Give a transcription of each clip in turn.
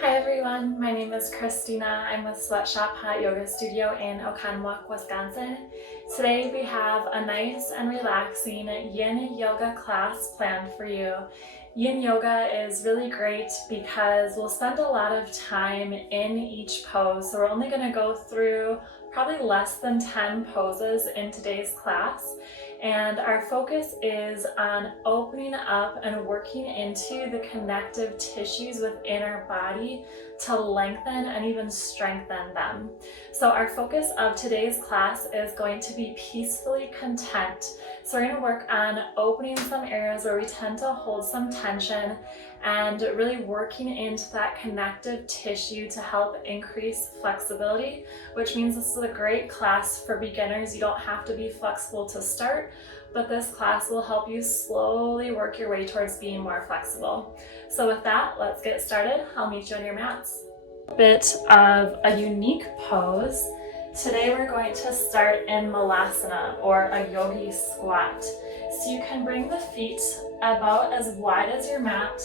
Hi everyone, my name is Christina. I'm with Sweatshop Hot Yoga Studio in Oconomowoc, Wisconsin. Today we have a nice and relaxing yin yoga class planned for you. Yin yoga is really great because we'll spend a lot of time in each pose. So we're only going to go through probably less than 10 poses in today's class. And our focus is on opening up and working into the connective tissues within our body to lengthen and even strengthen them. So our focus of today's class is going to be peacefully content. So we're going to work on opening some areas where we tend to hold some tension and really working into that connective tissue to help increase flexibility, which means this is a great class for beginners. You don't have to be flexible to start, but this class will help you slowly work your way towards being more flexible. So with that, let's get started. I'll meet you on your mats. A bit of a unique pose. Today we're going to start in Malasana, or a yogi squat. So you can bring the feet about as wide as your mat,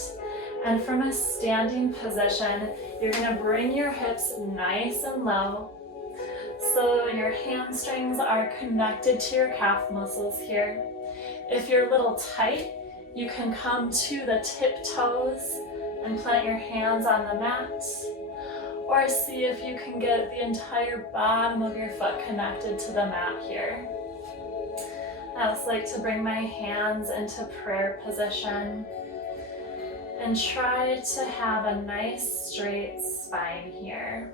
and from a standing position, you're going to bring your hips nice and low so your hamstrings are connected to your calf muscles here. If you're a little tight, you can come to the tiptoes and plant your hands on the mat, or see if you can get the entire bottom of your foot connected to the mat here. I also like to bring my hands into prayer position and try to have a nice straight spine here.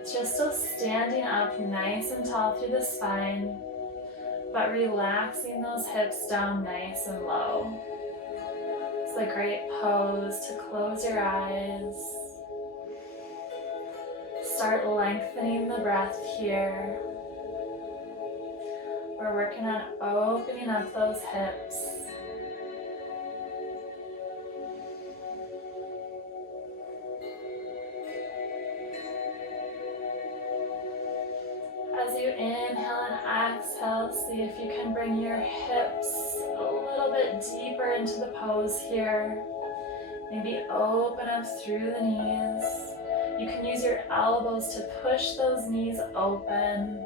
Just still standing up nice and tall through the spine, but relaxing those hips down nice and low. It's a great pose to close your eyes. Start lengthening the breath here. We're working on opening up those hips. As you inhale and exhale, see if you can bring your hips a little bit deeper into the pose here. Maybe open up through the knees. You can use your elbows to push those knees open,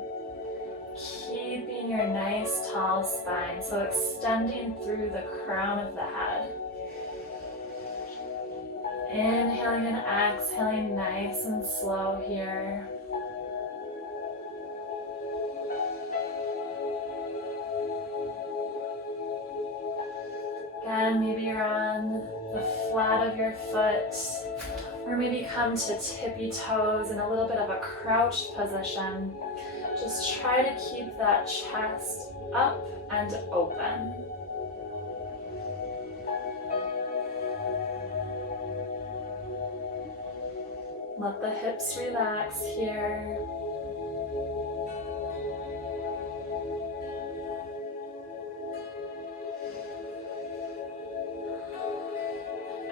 keeping your nice tall spine, so extending through the crown of the head. Inhaling and exhaling nice and slow here. Again, maybe you're on the flat of your foot, or maybe come to tippy toes in a little bit of a crouched position. Just try to keep that chest up and open. Let the hips relax here.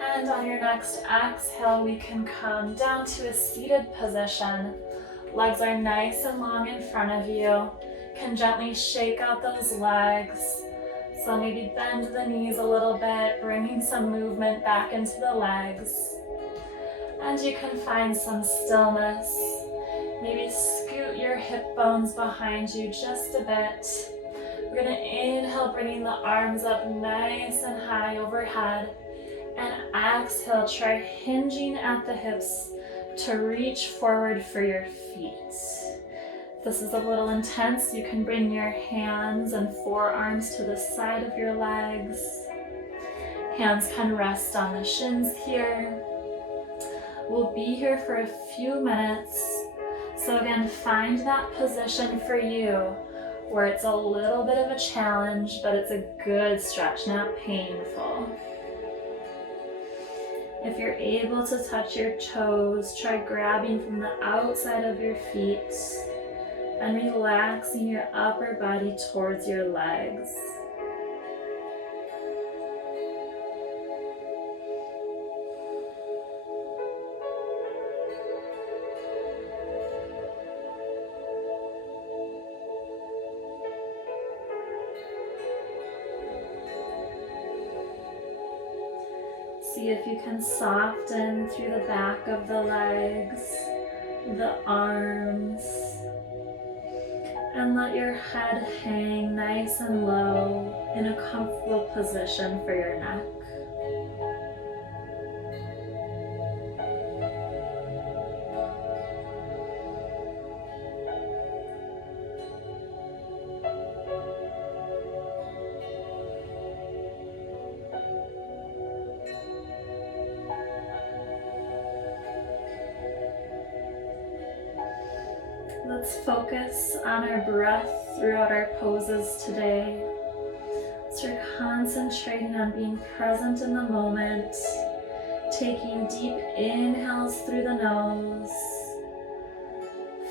And on your next exhale, we can come down to a seated position. Legs are nice and long in front of you. Can gently shake out those legs. So maybe bend the knees a little bit, bringing some movement back into the legs. And you can find some stillness. Maybe scoot your hip bones behind you just a bit. We're going to inhale, bringing the arms up nice and high overhead. And exhale, try hinging at the hips to reach forward for your feet. If this is a little intense, you can bring your hands and forearms to the side of your legs. Hands can rest on the shins here. We'll be here for a few minutes. So again, find that position for you where it's a little bit of a challenge, but it's a good stretch, not painful. If you're able to touch your toes, try grabbing from the outside of your feet and relaxing your upper body towards your legs. See if you can soften through the back of the legs, the arms, and let your head hang nice and low in a comfortable position for your neck. Let's focus on our breath throughout our poses today. So you're concentrating on being present in the moment, taking deep inhales through the nose,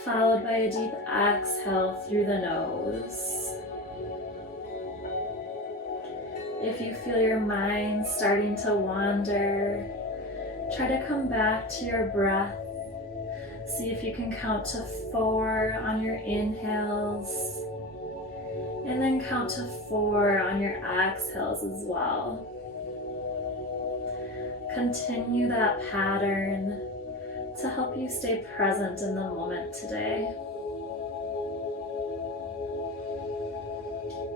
followed by a deep exhale through the nose. If you feel your mind starting to wander, try to come back to your breath. See if you can count to 4 on your inhales, and then count to 4 on your exhales as well. Continue that pattern to help you stay present in the moment today.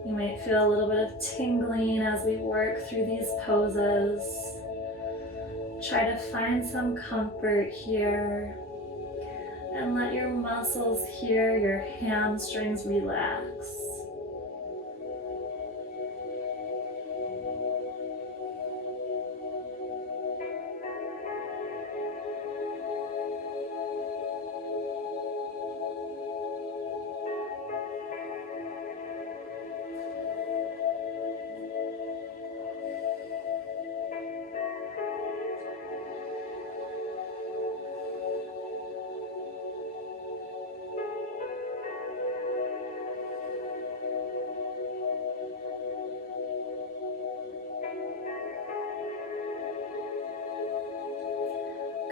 You might feel a little bit of tingling as we work through these poses. Try to find some comfort here and let your muscles here, your hamstrings relax.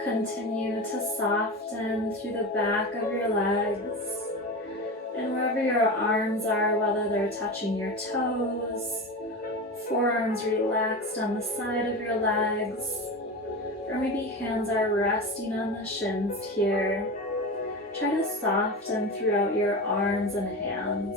Continue to soften through the back of your legs and wherever your arms are, whether they're touching your toes, forearms relaxed on the side of your legs, or maybe hands are resting on the shins here. Try to soften throughout your arms and hands.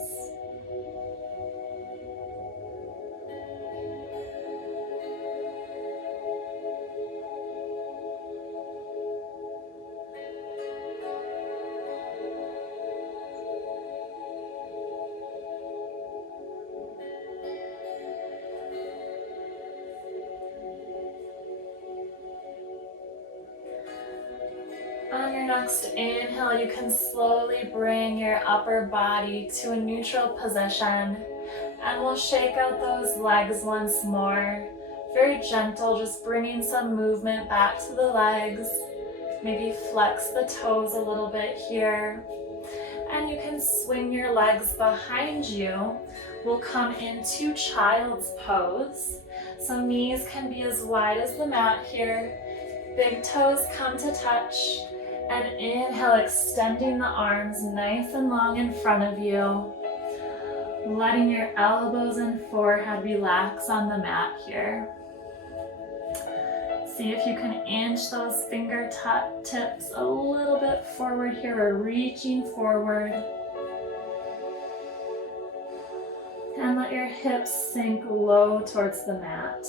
On your next inhale, you can slowly bring your upper body to a neutral position, and we'll shake out those legs once more. Very gentle, just bringing some movement back to the legs. Maybe flex the toes a little bit here. And you can swing your legs behind you. We'll come into child's pose. So knees can be as wide as the mat here. Big toes come to touch. And inhale, extending the arms nice and long in front of you. Letting your elbows and forehead relax on the mat here. See if you can inch those fingertips a little bit forward here, or reaching forward. And let your hips sink low towards the mat.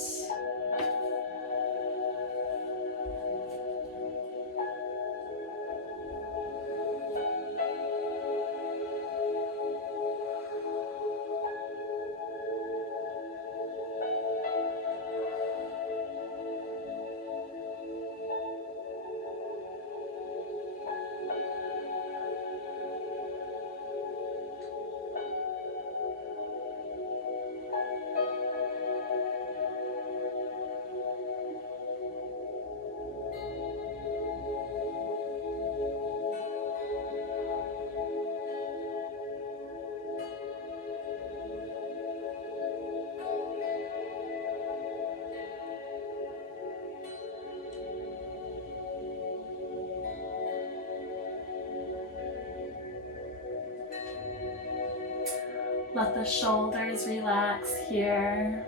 Let the shoulders relax here.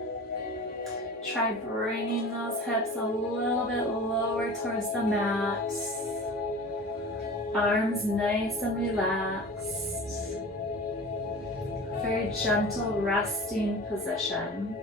Try bringing those hips a little bit lower towards the mat. Arms nice and relaxed. Very gentle resting position.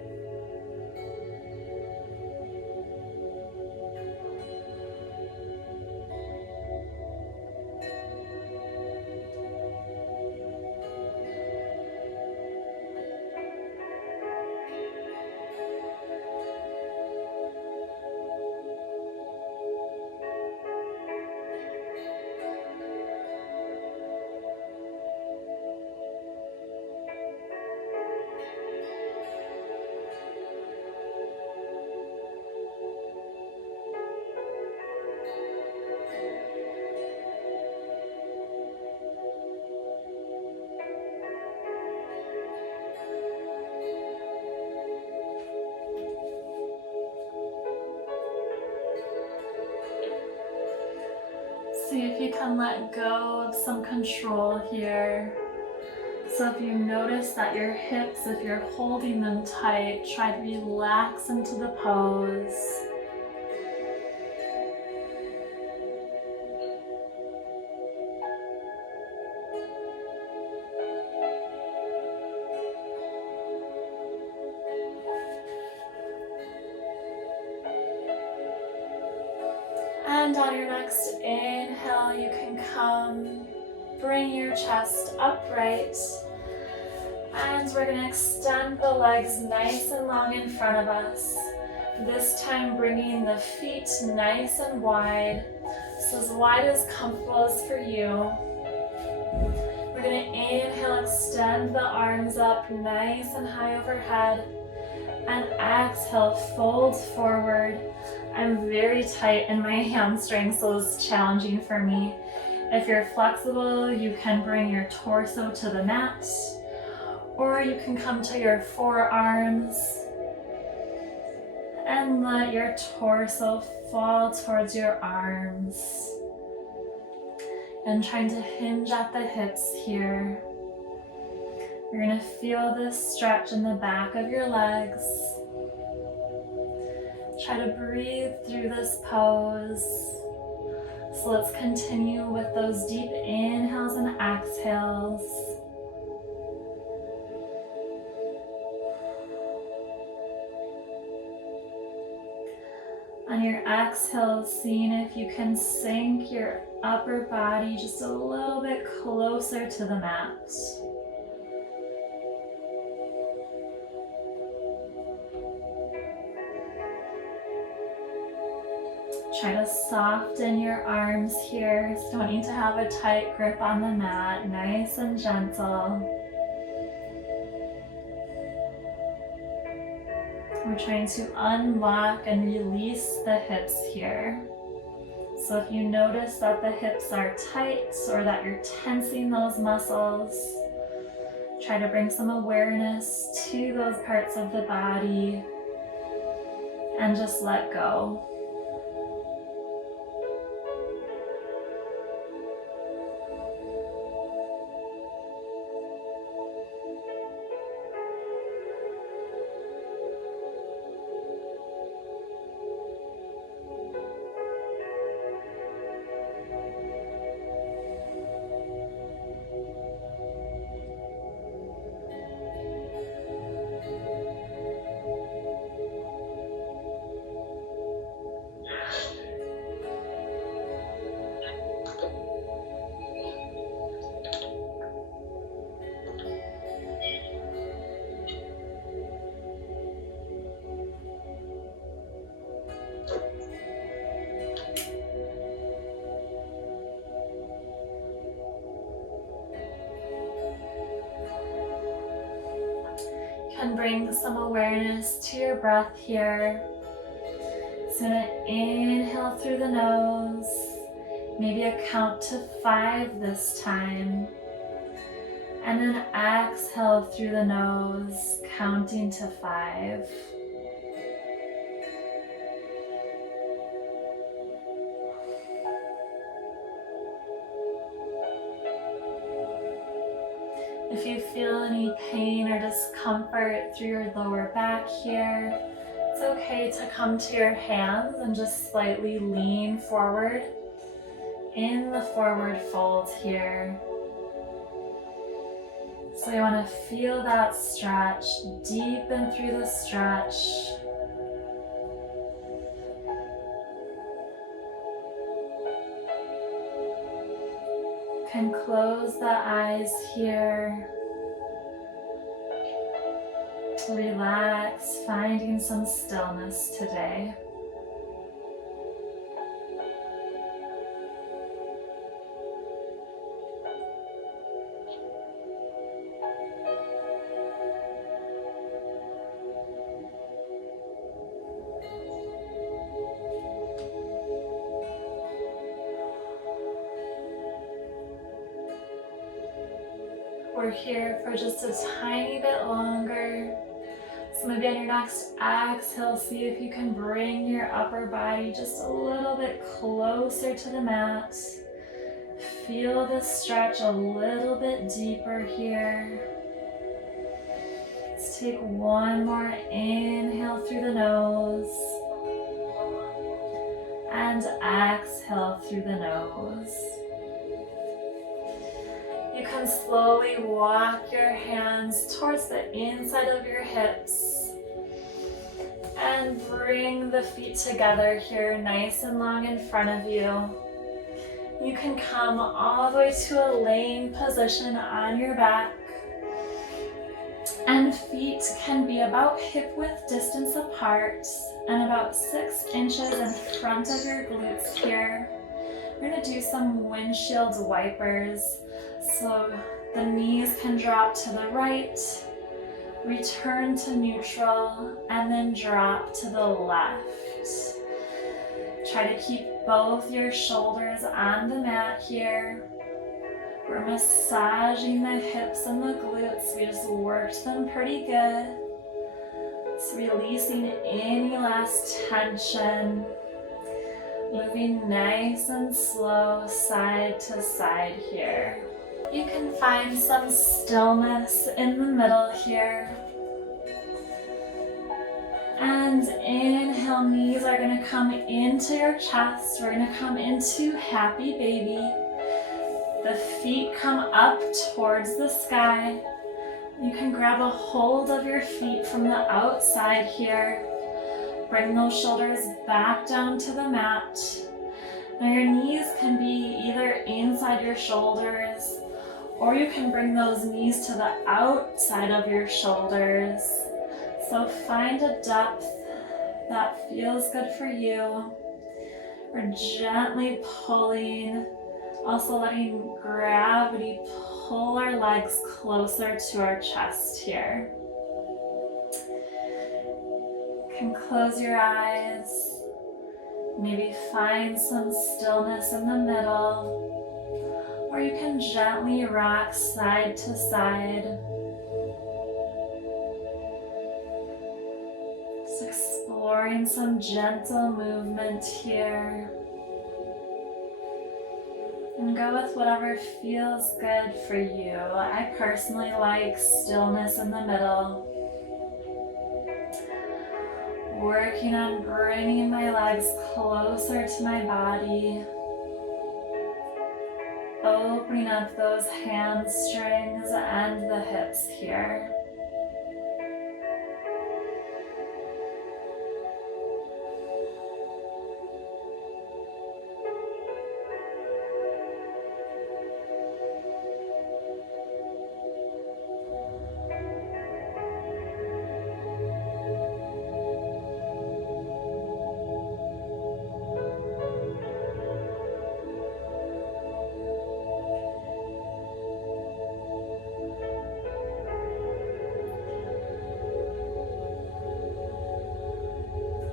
See if you can let go of some control here. So if you notice that your hips, if you're holding them tight, try to relax into the pose. And on your next inhale, you can come, bring your chest upright. And we're going to extend the legs nice and long in front of us. This time bringing the feet nice and wide. So as wide as comfortable as for you. We're going to inhale, extend the arms up nice and high overhead. And exhale, fold forward. I'm very tight in my hamstrings, so it's challenging for me. If you're flexible, you can bring your torso to the mat, or you can come to your forearms and let your torso fall towards your arms. And trying to hinge at the hips here. You're going to feel this stretch in the back of your legs. Try to breathe through this pose. So let's continue with those deep inhales and exhales. On your exhale, seeing if you can sink your upper body just a little bit closer to the mat. Try to soften your arms here. So you don't need to have a tight grip on the mat. Nice and gentle. We're trying to unlock and release the hips here. So if you notice that the hips are tight or that you're tensing those muscles, try to bring some awareness to those parts of the body and just let go. Can bring some awareness to your breath here. So gonna inhale through the nose, maybe a count to 5 this time. And then exhale through the nose, counting to 5. If you feel any pain or discomfort through your lower back here, It's okay to come to your hands and just slightly lean forward in the forward fold here. So you want to feel that stretch, deepen through the stretch. You can close the eyes here. Relax, finding some stillness today. We're here for just a tiny bit longer. So maybe on your next exhale, see if you can bring your upper body just a little bit closer to the mat. Feel the stretch a little bit deeper here. Let's take one more inhale through the nose and exhale through the nose. You can slowly walk your hands towards the inside of your hips and bring the feet together here nice and long in front of you. You can come all the way to a laying position on your back, and feet can be about hip width distance apart and about 6 inches in front of your glutes here. We're going to do some windshield wipers. So the knees can drop to the right, return to neutral, and then drop to the left. Try to keep both your shoulders on the mat here. We're massaging the hips and the glutes. We just worked them pretty good. So releasing any last tension. Moving nice and slow side to side here. You can find some stillness in the middle here. And inhale, knees are going to come into your chest. We're going to come into happy baby. The feet come up towards the sky. You can grab a hold of your feet from the outside here. Bring those shoulders back down to the mat. Now your knees can be either inside your shoulders, or you can bring those knees to the outside of your shoulders. So find a depth that feels good for you. We're gently pulling, also letting gravity pull our legs closer to our chest here. You can close your eyes, maybe find some stillness in the middle. Or you can gently rock side to side. Just exploring some gentle movement here. And go with whatever feels good for you. I personally like stillness in the middle. Working on bringing my legs closer to my body. Opening up those hamstrings and the hips here.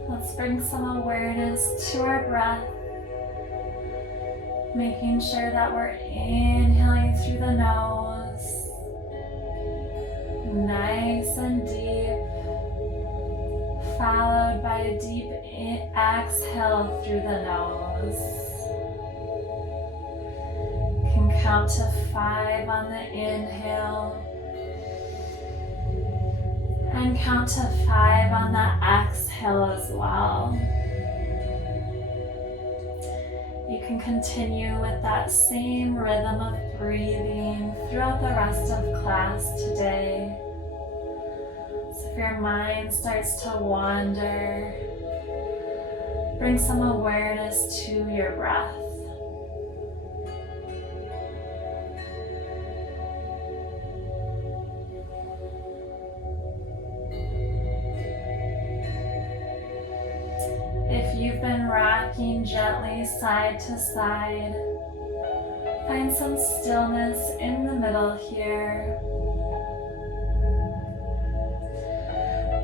Let's bring some awareness to our breath, making sure that we're inhaling through the nose, nice and deep, followed by a deep exhale through the nose. You can count to 5 on the inhale. And count to 5 on the exhale as well. You can continue with that same rhythm of breathing throughout the rest of class today. So if your mind starts to wander, bring some awareness to your breath. If you've been rocking gently side to side, find some stillness in the middle here.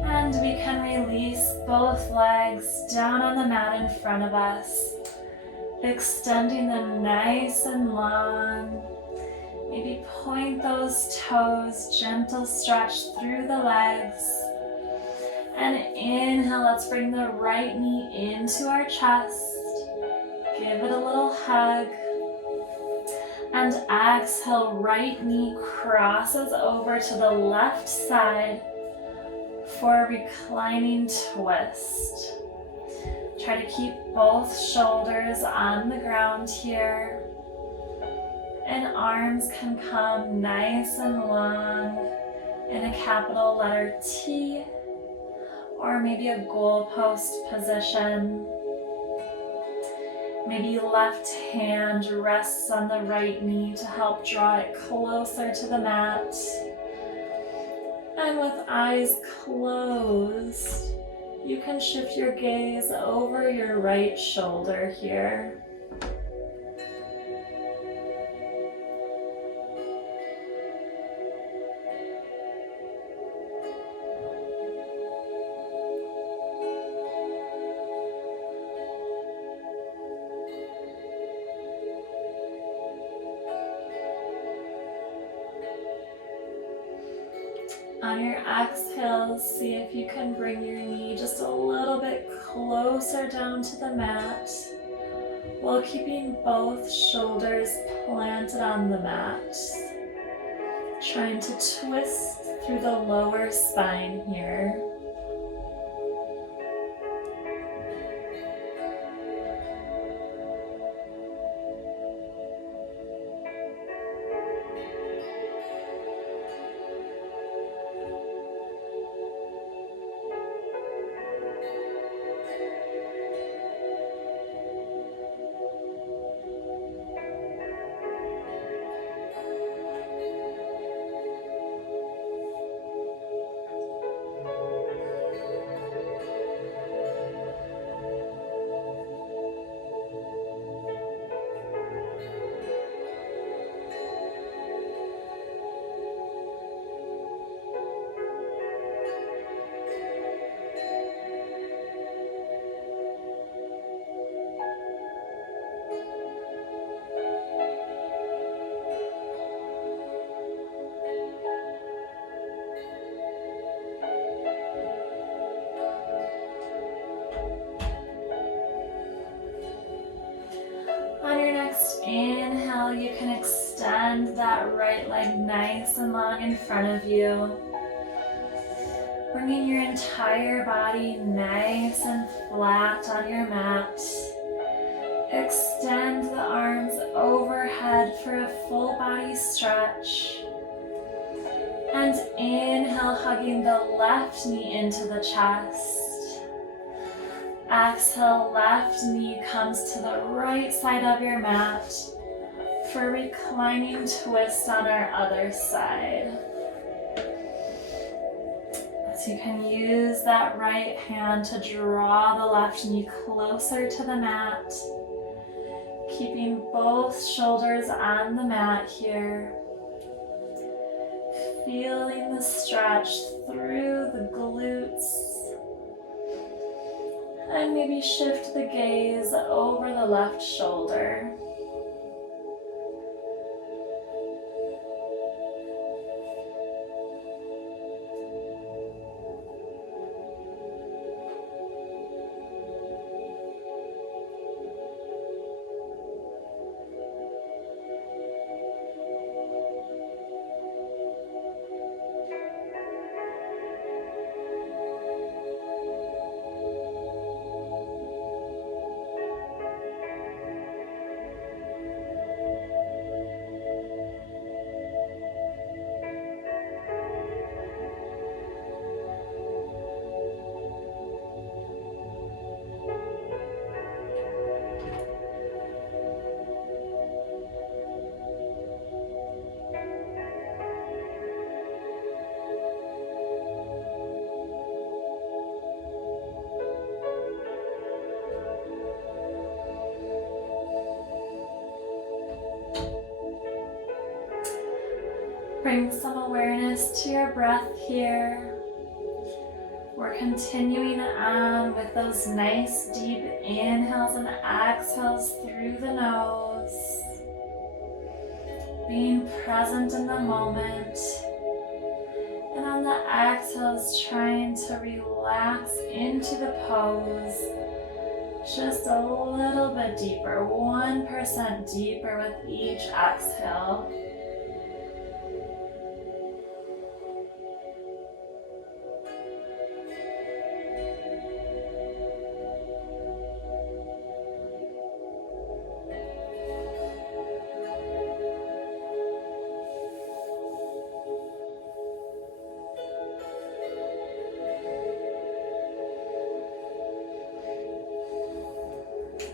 And we can release both legs down on the mat in front of us, extending them nice and long. Maybe point those toes, gentle stretch through the legs. And inhale, let's bring the right knee into our chest. Give it a little hug. And exhale, right knee crosses over to the left side for a reclining twist. Try to keep both shoulders on the ground here. And arms can come nice and long in a capital letter T, or maybe a goalpost position. Maybe left hand rests on the right knee to help draw it closer to the mat. And with eyes closed, you can shift your gaze over your right shoulder here. On your exhale, see if you can bring your knee just a little bit closer down to the mat while keeping both shoulders planted on the mat. Trying to twist through the lower spine here. Inhale, you can extend that right leg nice and long in front of you. Bringing your entire body nice and flat on your mat. Extend the arms overhead for a full body stretch. And inhale, hugging the left knee into the chest. Exhale, left knee comes to the right side of your mat for a reclining twist on our other side. So you can use that right hand to draw the left knee closer to the mat, keeping both shoulders on the mat here. Feeling the stretch through the glutes. And maybe shift the gaze over the left shoulder. Bring some awareness to your breath here. We're continuing on with those nice deep inhales and exhales through the nose. Being present in the moment. And on the exhales, trying to relax into the pose. Just a little bit deeper, 1% deeper with each exhale.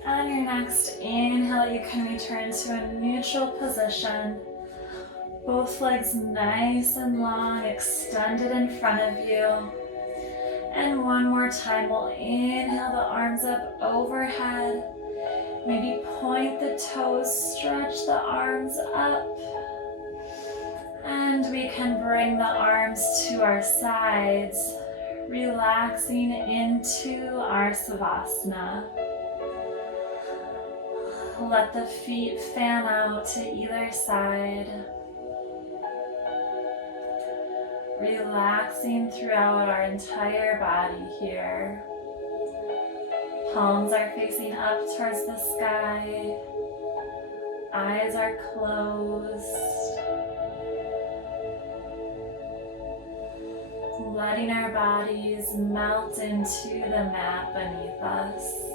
On your next inhale, you can return to a neutral position. Both legs nice and long, extended in front of you. And one more time, we'll inhale the arms up overhead. Maybe point the toes, stretch the arms up. And we can bring the arms to our sides, relaxing into our Savasana. Let the feet fan out to either side. Relaxing throughout our entire body here. Palms are facing up towards the sky. Eyes are closed. Letting our bodies melt into the mat beneath us.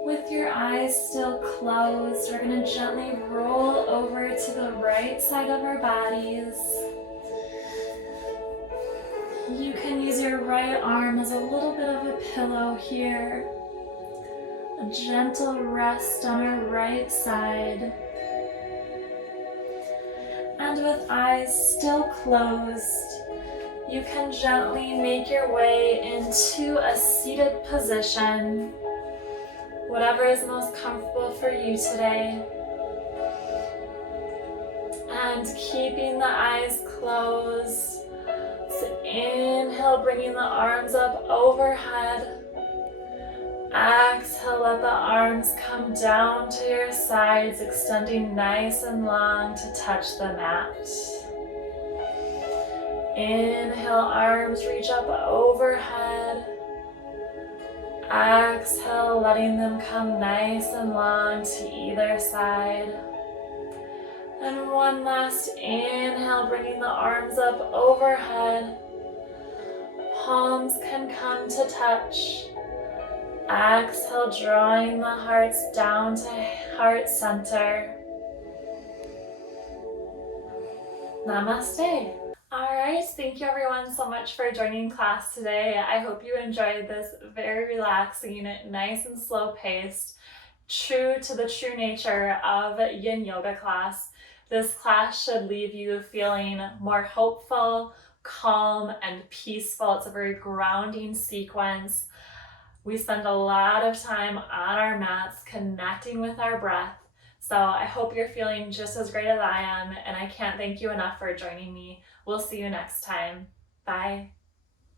With your eyes still closed, we're going to gently roll over to the right side of our bodies. You can use your right arm as a little bit of a pillow here. A gentle rest on our right side. And with eyes still closed, you can gently make your way into a seated position. Whatever is most comfortable for you today. And keeping the eyes closed. So inhale, bringing the arms up overhead. Exhale, let the arms come down to your sides, extending nice and long to touch the mat. Inhale, arms reach up overhead. Exhale, letting them come nice and long to either side. And one last inhale, bringing the arms up overhead. Palms can come to touch. Exhale, drawing the hearts down to heart center. Namaste. Alright, thank you everyone so much for joining class today. I hope you enjoyed this very relaxing, nice and slow paced true to the true nature of Yin Yoga class. This class should leave you feeling more hopeful, calm, and peaceful. It's a very grounding sequence. We spend a lot of time on our mats connecting with our breath. So I hope you're feeling just as great as I am, and I can't thank you enough for joining me. We'll see you next time. Bye.